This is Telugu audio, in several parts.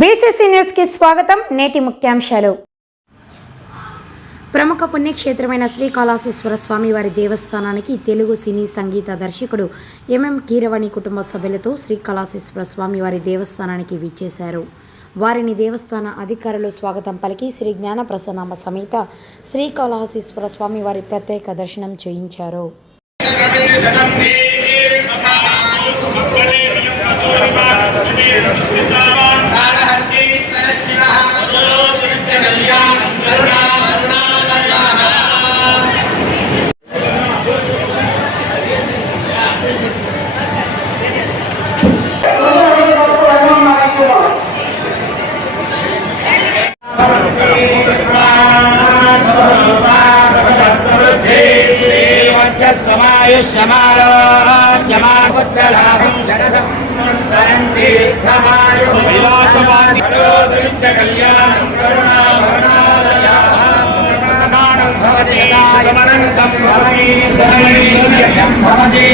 బీసీసీ న్యూస్కి స్వాగతం. నేటి ముఖ్యాంశాలు. ప్రముఖ పుణ్యక్షేత్రమైన శ్రీకాళహస్తీశ్వర స్వామి వారి దేవస్థానానికి తెలుగు సినీ సంగీత దర్శకుడు ఎంఎం కీరవాణి కుటుంబ సభ్యులతో శ్రీకాళహస్తీశ్వర స్వామి వారి దేవస్థానానికి విచ్చేశారు. వారిని దేవస్థాన అధికారులు స్వాగతం పలికి శ్రీ జ్ఞాన ప్రసన్నామ సమేత శ్రీకాళహస్తీశ్వర స్వామి వారి ప్రత్యేక దర్శనం చేయించారు. स्वमायुष्यमारोग्यमापुत्रलाभं शरसंसरन्तीर्थमायुविलासमादिकल्याणं करुणावरुणालयानं भवति गमनं सम्भवति सदैश्यं भवति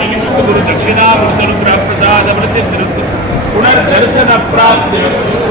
आयुष्टगुरुदक्षिणामृतनुप्राप्सदा नमृतिरुत् पुनर्दर्शनप्राप्तिरस्तु